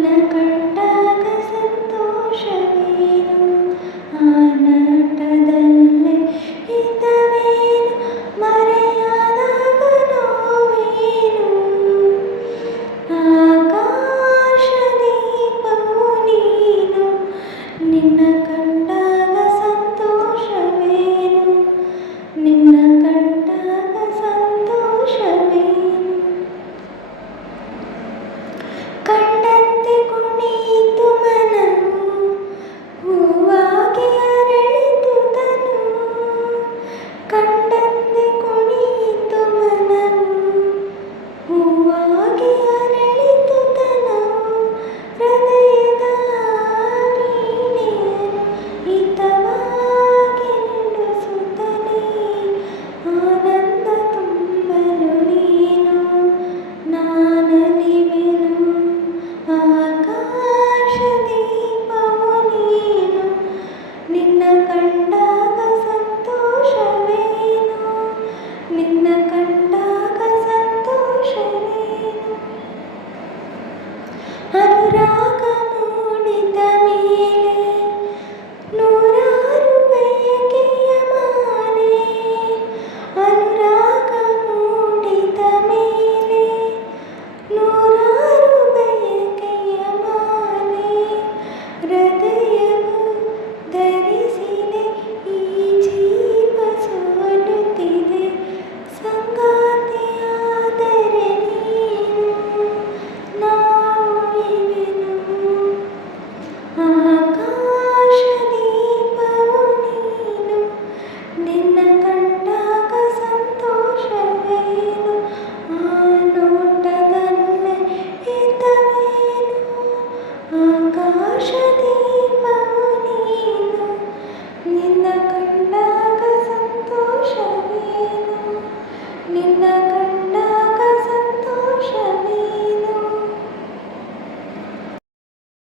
ನಿನ್ನ ಕಂಡಾಗ ಸಂತೋಷವೇನು, ಆ ನಾಟದಲ್ಲೇ ಹಿತವೇನು, ಮರೆಯಾದಾಗ ನೋವೇನು. ಆಕಾಶ ದೀಪವು ನೀನು, ನಿನ್ನ ಕಂಡಾಗ ಸಂತೋಷವೇನು, ನಿನ್ನ ಕಂಡಾಗ ಸಂತೋಷವೇನು. ಕಂಡಂತೆ ಕುಣಿಯಿತು ಮನವು, ಹೂವಾಗಿ ಅರಳಿತು ತನು. ಕಂಡಂತೆ ಕುಣಿಯಿತು ಮನವು, ಹೂವಾಗಿ ಅರಳಿತು ತನು. ಹೃದಯದ ವೀಣೆಯನ್ನು ಹಿತವಾಗಿ ನುಡಿಸುತ್ತಲೇ ಆನಂದ ತುಂಬಲು ನೀನು ನಾನಲಿವೆನು. ಆಕಾಶ ದೀಪವು ನೀನು, ನಿನ್ನ ಕಂಡಾಗ ಸಂತೋಷವೇನು, ನಿನ್ನ ಕಂಡಾಗ ಸಂತೋಷವೇನು. ಅನುರಾಗ ಮೂಡಿದ ಮೇಲೆ ನೂರಾರು ಬಯಕೆಯ ಮಾಲೆ. ಅನುರಾಗ ಮೂಡಿದ ಮೇಲೆ ನೂರಾರು ಬಯಕೆಯ ಮಾಲೆ. ಹೃದಯವು ಧರಿಸಿದೆ ಈ ಜೀವ ಸೋಲುತ್ತಿದೆ, ಸಂಗಾತಿಯಾದರೆ ನೀನು ನಾನುಳಿವೆನು. ಆಕಾಶ ದೀಪವು ನೀನು, ನಿನ್ನ ಕಂಡಾಗ ಸಂತೋಷವೇನು, ಆ ನೋಟದಲ್ಲೇ ಹಿತವೇನು. ಆಕಾಶ